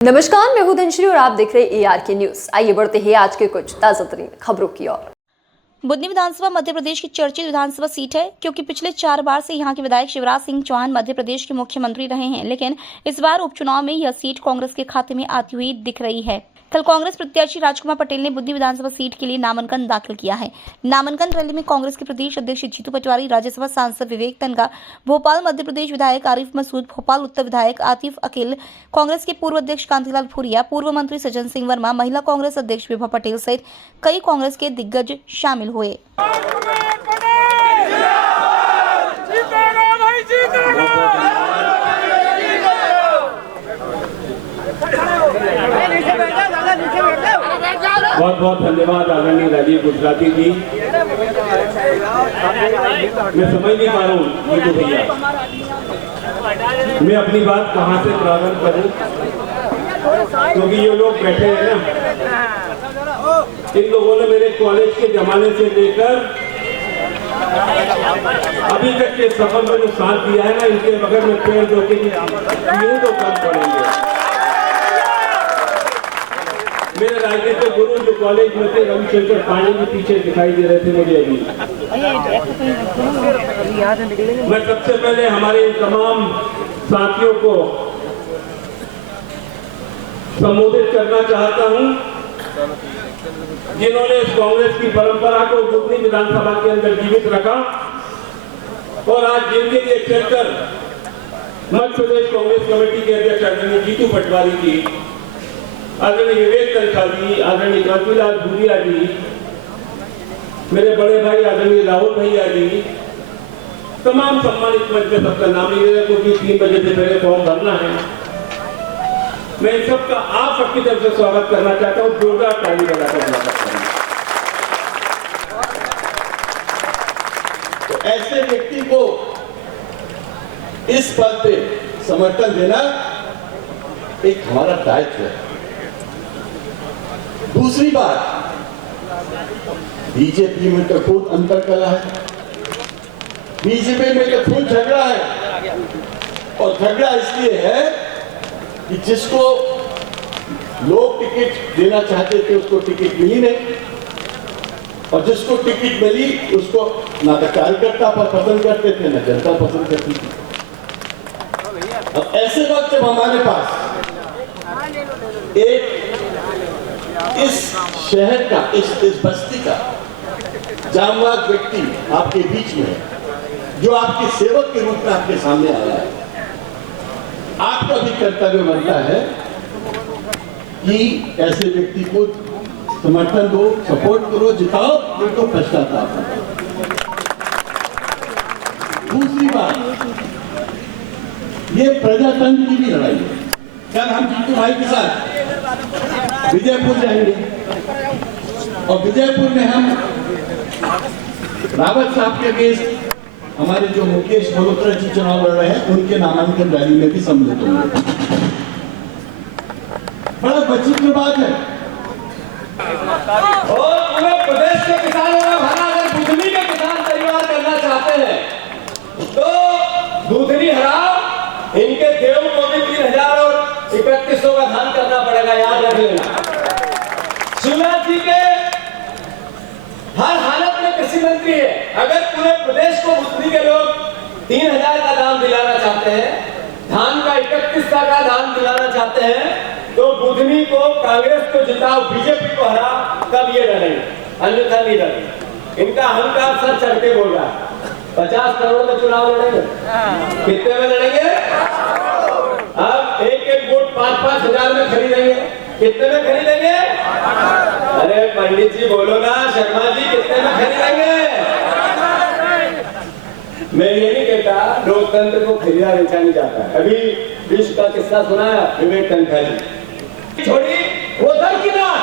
नमस्कार, मैं हूं धनश्री और आप देख रहे हैं ARK न्यूज। आइए बढ़ते हैं आज के कुछ ताजा तरीन खबरों की ओर। बुधनी विधानसभा मध्य प्रदेश की चर्चित विधानसभा सीट है, क्योंकि पिछले 4 बार से यहां के विधायक शिवराज सिंह चौहान मध्य प्रदेश के मुख्यमंत्री रहे हैं, लेकिन इस बार उपचुनाव में यह सीट कांग्रेस के खाते में आती हुई दिख रही है। कल कांग्रेस प्रत्याशी राजकुमार पटेल ने बुधनी विधानसभा सीट के लिए नामांकन दाखिल किया है। नामांकन रैली में कांग्रेस के प्रदेश अध्यक्ष जीतू पटवारी, राज्यसभा सांसद विवेक तनखा, भोपाल मध्य प्रदेश विधायक आरिफ मसूद, भोपाल उत्तर विधायक आतिफ अकील, कांग्रेस के पूर्व अध्यक्ष कांतिलाल भूरिया, पूर्व मंत्री सज्जन सिंह वर्मा, महिला कांग्रेस अध्यक्ष विभा पटेल सहित कई कांग्रेस के दिग्गज शामिल हुए। बहुत बहुत धन्यवाद आदरणीय राजीव गुजराती जी। मैं समझ नहीं पा रहा हूँ ये भैया, मैं अपनी बात कहाँ से प्रारंभ करूँ, क्योंकि ये लोग बैठे हैं ना, इन लोगों ने मेरे कॉलेज के जमाने से लेकर अभी तक के सफर में जो साथ दिया है ना, इनके बगैर में पेड़ जो के यूं तो कम पड़ेंगे। मेरे राजनीतिक गुरु जो कॉलेज में थे, रविशंकर पांडे के पीछे दिखाई दे रहे थे मुझे अभी। मैं सबसे पहले हमारे तमाम साथियों को संबोधित करना चाहता हूं, जिन्होंने इस कांग्रेस की परंपरा को बुधनी विधानसभा के अंदर जीवित रखा और आज जिनके लिए चलकर मध्य प्रदेश कांग्रेस कमेटी के अध्यक्ष आदरणीय जीतू पटवारी जी, आदरणीय विवेक तनखा जी, आदरणीय कांतिलाल भूरिया जी, मेरे बड़े भाई आदरणीय राहुल भैया जी, तमाम सम्मानित मंच में सबका नाम नहीं ले रहा क्योंकि 3 बजे से पहले फॉर्म भरना है। मैं इन सबका आप सबकी तरफ से स्वागत करना चाहता हूँ, जोरदार ताली बजाकर स्वागत करना। तो ऐसे व्यक्ति को इस पद पे समर्थन देना एक हमारा दायित्व है। दूसरी बात, बीजेपी में तो खूब अंतरकलह है, बीजेपी में तो खूब झगड़ा है, और झगड़ा इसलिए है कि जिसको लोग टिकट देना चाहते थे उसको टिकट मिली नहीं, और जिसको टिकट मिली उसको ना तो कार्यकर्ता पर पसंद करते थे ना जनता पसंद करती थी। अब ऐसे वक्त जब हमारे पास एक इस शहर का, इस बस्ती का जामवाद व्यक्ति आपके बीच में है, जो आपके सेवक के रूप में आपके सामने आया है, आपका भी कर्तव्य बनता है कि ऐसे व्यक्ति को समर्थन दो, सपोर्ट करो, जिताओ, उनको पश्चाताप करो। दूसरी बात, ये प्रजातंत्र की भी लड़ाई है। कल हम जीतू भाई के साथ विजयपुर जाएंगे, और विजयपुर में हम रावत साहब के अगेंस्ट हमारे जो मुकेश मल्होत्रा जी चुनाव लड़ रहे हैं, उनके नामांकन रैली में भी सम्मिलित होंगे। बड़ा बचित्र बात है। और पूरे प्रदेश के किसानों का भला अगर बुधनी के किसान परिवार करना चाहते हैं तो बुधनी हराओ, इनके देव को भी 3000 और 3100 का धान करना पड़ेगा, याद रख लेना। शिवराज जी के हर हालत में कृषि मंत्री है। अगर पूरे प्रदेश को बुधनी के लोग 3000 का दाम दिलाना चाहते हैं, धान का 3100 का दाम दिलाना चाहते हैं, तो बुधनी को, कांग्रेस को जिताओ, बीजेपी को हरा, तब ये लड़ेंगे, अन्यथा नहीं लड़ेंगे। इनका अहंकार सर चढ़ के बोल रहा है। 50 करोड़ में चुनाव लड़ेंगे, कितने में लड़ेंगे? अब एक वोट 5-5 हजार में खरीदेंगे, कितने में खरीदेंगे? अरे पंडित जी बोलो ना, शर्मा जी कितने में खरीदेंगे? मैं ये नहीं कहता लोकतंत्र को खरीदा बेचा नहीं जाता है। अभी विश्व का किस्सा सुना है विवेक तनखा जी, छोड़ी वो दरकिनार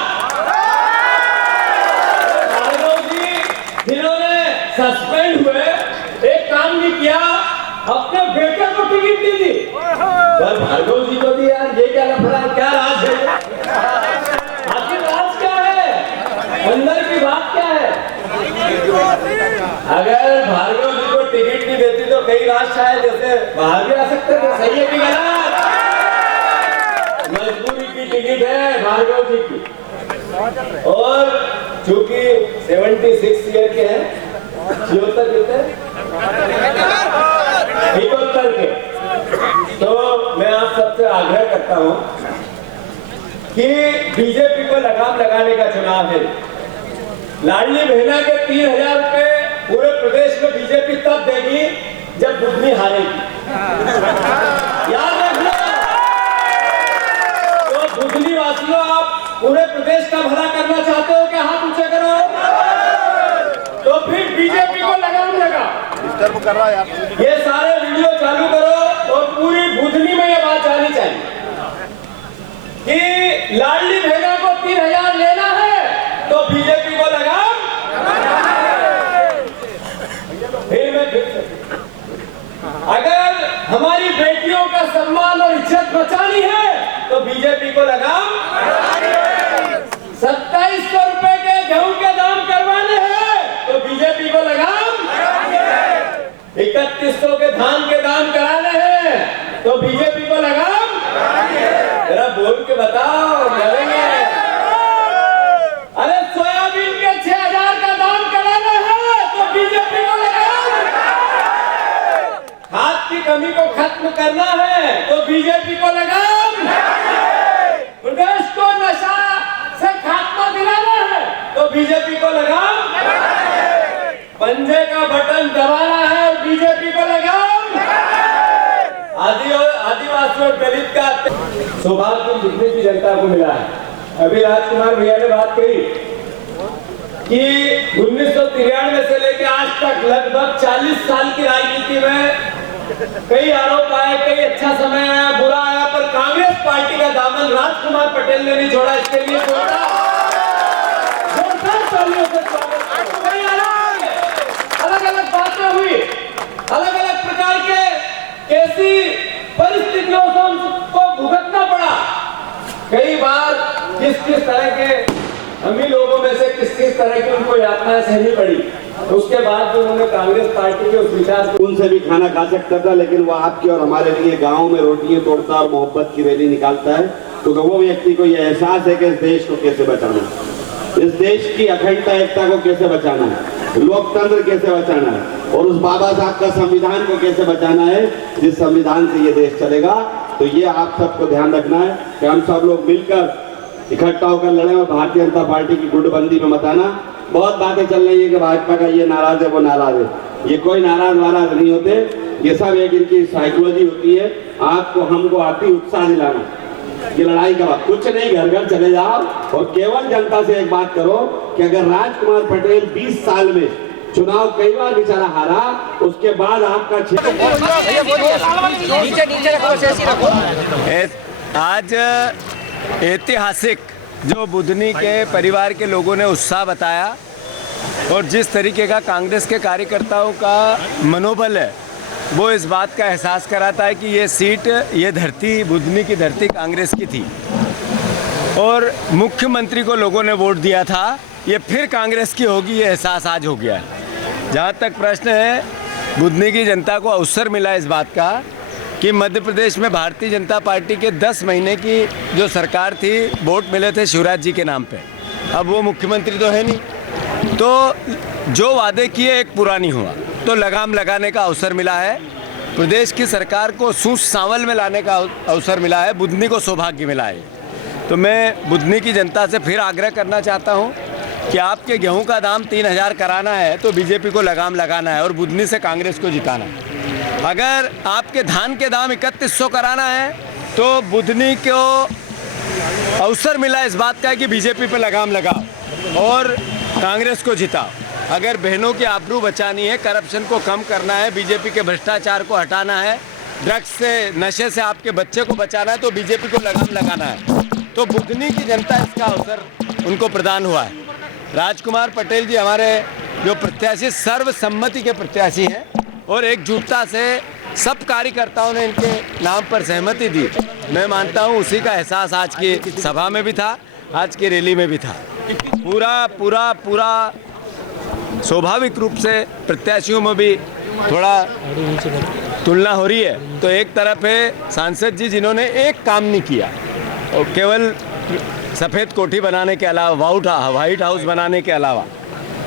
जिन्होंने सस्पेंड हुए, एक काम नहीं किया, अपने बेटे को टिकट दी थी। पर भार्गव जी को भी यार ये क्या लफड़ा है, क्या राज है, आखिर राज क्या है, अंदर की बात क्या है? अगर भार्गव जी को टिकट नहीं देती तो कई राज शायद जैसे बाहर भी आ सकते थे। सही है कि गलत? मजबूरी की टिकट है भार्गव जी की, और चूंकि 76 ईयर के हैं, 76 कितने 71 के, तो मैं आप सबसे आग्रह करता हूं कि बीजेपी को लगाम लगाने का चुनाव है। लाडली बहना के 3000 रुपए पूरे प्रदेश में बीजेपी तब देगी जब बुधनी हारेगी, याद रखना। तो बुधनी वासियों, आप पूरे प्रदेश का भला करना चाहते हो क्या? हाथ ऊंचे करो। तो फिर बीजेपी को लगाम लगा, कर रहा है यार। ये सारे वीडियो चालू करो और पूरी बुधनी में ये बात जानी चाहिए कि लाडली बहना को 3000 लेना है तो बीजेपी को लगाम। फिर मैं अगर हमारी बेटियों का सम्मान और इज्जत बचानी है तो बीजेपी को लगाम। 2700 रुपए के गेहूं के दाम करवाने हैं तो बीजेपी को लगाम। 3100 के धान के दाम कराने हैं तो बीजेपी को लगाम। जरा बोल के बताओ, चलेंगे? अरे सोयाबीन के 6000 का दाम कराना है तो बीजेपी को लगाम। खाद की कमी को खत्म करना है तो बीजेपी को लगाम। प्रदेश को नशा से खात्मा दिलाना है तो बीजेपी को लगाम। पंजे का बटन दबाना है और बीजेपी को लगाम। आदिवासी और दलित का सौभाग्य जितने की जनता को मिला है। अभी राजकुमार भैया ने बात कही कि 1993 से लेकर आज तक लगभग 40 साल की राजनीति में कई आरोप आए, कई अच्छा समय आया, बुरा आया, पर कांग्रेस पार्टी का दामन राजकुमार पटेल ने नहीं छोड़ा। इसके लिए अलग अलग बातें हुई, अलग अलग प्रकार के कैसी परिस्थितियों से उनको भुगतना पड़ा। कई बार किस तरह के हम ही लोगों में से किस तरह की उनको यातनाएं सहनी पड़ी। उसके बाद जो उन्होंने कांग्रेस पार्टी के उस विचार उनसे भी खाना खा सकता था, लेकिन वो आपके और हमारे लिए गाँव में रोटियां तोड़ता और मोहब्बत की रैली निकालता है। तो वो व्यक्ति को यह एहसास है कि इस देश को कैसे बचाना है, इस देश की अखंडता एकता को कैसे बचाना है, लोकतंत्र कैसे बचाना है, और उस बाबा साहब का संविधान को कैसे बचाना है जिस संविधान से ये देश चलेगा। तो ये आप सबको ध्यान रखना है कि हम सब लोग मिलकर इकट्ठा होकर लड़े और भारतीय जनता पार्टी की गुटबंदी में मत आना। बहुत बातें चल रही है कि भाजपा का ये नाराज है, वो नाराज है। ये कोई नाराज नहीं होते, ये सब एक इनकी साइकोलॉजी होती है। आपको हमको आती उत्साह दिलाना, ये लड़ाई का बात कुछ नहीं, घर घर चले जाओ और केवल जनता से एक बात करो कि अगर राजकुमार पटेल 20 साल में चुनाव कई बार बेचारा हारा, उसके बाद आपका आज ऐतिहासिक जो बुधनी के परिवार के लोगों ने उत्साह बताया और जिस तरीके का कांग्रेस के कार्यकर्ताओं का मनोबल है, वो इस बात का एहसास कराता है कि ये सीट, ये धरती, बुधनी की धरती कांग्रेस की थी और मुख्यमंत्री को लोगों ने वोट दिया था, ये फिर कांग्रेस की होगी, ये एहसास आज हो गया है। जहाँ तक प्रश्न है, बुधनी की जनता को अवसर मिला इस बात का कि मध्य प्रदेश में भारतीय जनता पार्टी के 10 महीने की जो सरकार थी, वोट मिले थे शिवराज जी के नाम पे। अब वो मुख्यमंत्री तो है नहीं, तो जो वादे किए एक पूरा नहीं हुआ, तो लगाम लगाने का अवसर मिला है। प्रदेश की सरकार को सूस सांवल में लाने का अवसर मिला है, बुधनी को सौभाग्य मिला है। तो मैं बुधनी की जनता से फिर आग्रह करना चाहता हूँ कि आपके गेहूं का दाम 3000 कराना है तो बीजेपी को लगाम लगाना है और बुधनी से कांग्रेस को जिताना है। अगर आपके धान के दाम 3100 कराना है तो बुधनी को अवसर मिला इस बात का कि बीजेपी पे लगाम लगाओ और कांग्रेस को जिताओ। अगर बहनों की आबरू बचानी है, करप्शन को कम करना है, बीजेपी के भ्रष्टाचार को हटाना है, ड्रग्स से, नशे से आपके बच्चे को बचाना है, तो बीजेपी को लगाम लगाना है। तो बुधनी की जनता इसका अवसर उनको प्रदान हुआ है। राजकुमार पटेल जी हमारे जो प्रत्याशी सर्वसम्मति के प्रत्याशी हैं और एकजुटता से सब कार्यकर्ताओं ने इनके नाम पर सहमति दी। मैं मानता हूं उसी का एहसास आज की सभा में भी था, आज की रैली में भी था। पूरा स्वाभाविक रूप से प्रत्याशियों में भी थोड़ा तुलना हो रही है। तो एक तरफ है सांसद जी जिन्होंने एक काम नहीं किया, और केवल सफ़ेद कोठी बनाने के अलावा, व्हाइट हाउस बनाने के अलावा,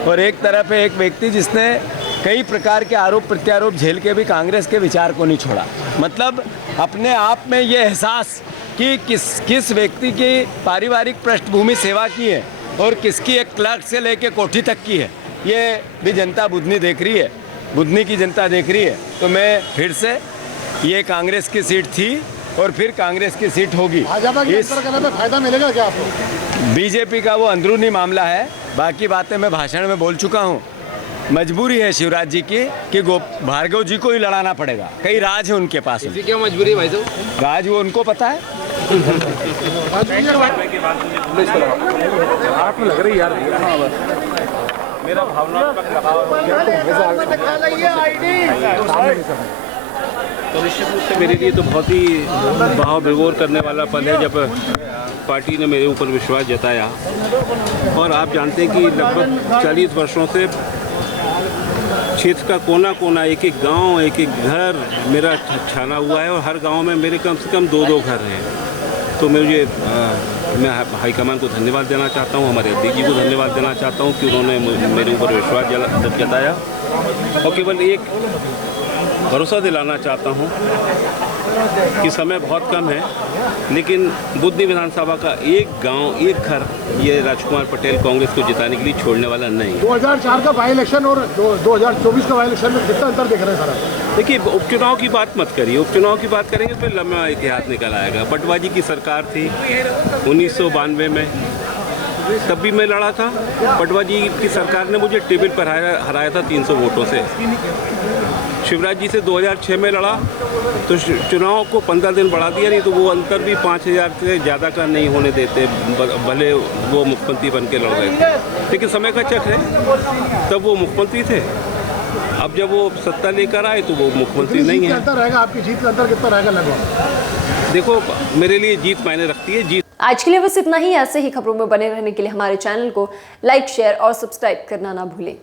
और एक तरफ है एक व्यक्ति जिसने कई प्रकार के आरोप प्रत्यारोप झेल के भी कांग्रेस के विचार को नहीं छोड़ा। मतलब अपने आप में ये एहसास कि किस व्यक्ति की पारिवारिक पृष्ठभूमि सेवा की है और किसकी एक क्लर्क से लेके कोठी तक की है, ये भी जनता बुधनी देख रही है, बुधनी की जनता देख रही है। तो मैं फिर से, ये कांग्रेस की सीट थी और फिर कांग्रेस की सीट होगी। भाजपा की टक्कर करने में फायदा मिलेगा क्या आपको? बीजेपी का वो अंदरूनी मामला है, बाकी बातें मैं भाषण में बोल चुका हूँ। मजबूरी है शिवराज जी की कि भार्गव जी को ही लड़ाना पड़ेगा, कई राज है उनके पास। क्या मजबूरी भाई साहब? राज वो उनको पता है। आपको लग रही यार मेरा भावनात्मक लगाव तो निश्चित रूप से मेरे लिए तो बहुत ही भाव विभोर करने वाला पल है जब पार्टी ने मेरे ऊपर विश्वास जताया। और आप जानते हैं कि लगभग 40 वर्षों से क्षेत्र का कोना कोना, एक एक गांव, एक एक घर मेरा छाना हुआ है और हर गांव में मेरे कम से कम 2-2 घर हैं। तो मैं हाईकमान को धन्यवाद देना चाहता हूं, हमारे अध्यक्ष जी को धन्यवाद देना चाहता हूं कि उन्होंने मेरे ऊपर विश्वास जताया। और केवल एक भरोसा दिलाना चाहता हूं कि समय बहुत कम है, लेकिन बुधनी विधानसभा का एक गांव, एक घर ये राजकुमार पटेल कांग्रेस को जिताने के लिए छोड़ने वाला नहीं। 2004 का बाई इलेक्शन और 2024 का बाई इलेक्शन में कितना अंतर दिख रहा है सारा? देखिए, उपचुनाव की बात मत करिए, उपचुनाव की बात करेंगे तो लंबा इतिहास निकल आएगा। पटवाजी की सरकार थी 1992 में, तब भी मैं लड़ा था। पटवाजी की सरकार ने मुझे टेबल पर हराया था 300 वोटों से। शिवराज जी से 2006 में लड़ा तो चुनाव को 15 दिन बढ़ा दिया, नहीं तो वो अंतर भी 5000 से ज़्यादा का नहीं होने देते, भले वो मुख्यमंत्री बन के लड़ रहे थे। लेकिन समय का चक्र है, तब वो मुख्यमंत्री थे, अब जब वो सत्ता लेकर आए तो वो मुख्यमंत्री नहीं है। अंतर रहेगा, आपकी जीत का अंतर कितना रहेगा लगभग? देखो, मेरे लिए जीत मायने रखती है। जीत आज के लिए बस इतना ही। ऐसे ही खबरों में बने रहने के लिए हमारे चैनल को लाइक, शेयर और सब्सक्राइब करना ना भूलें।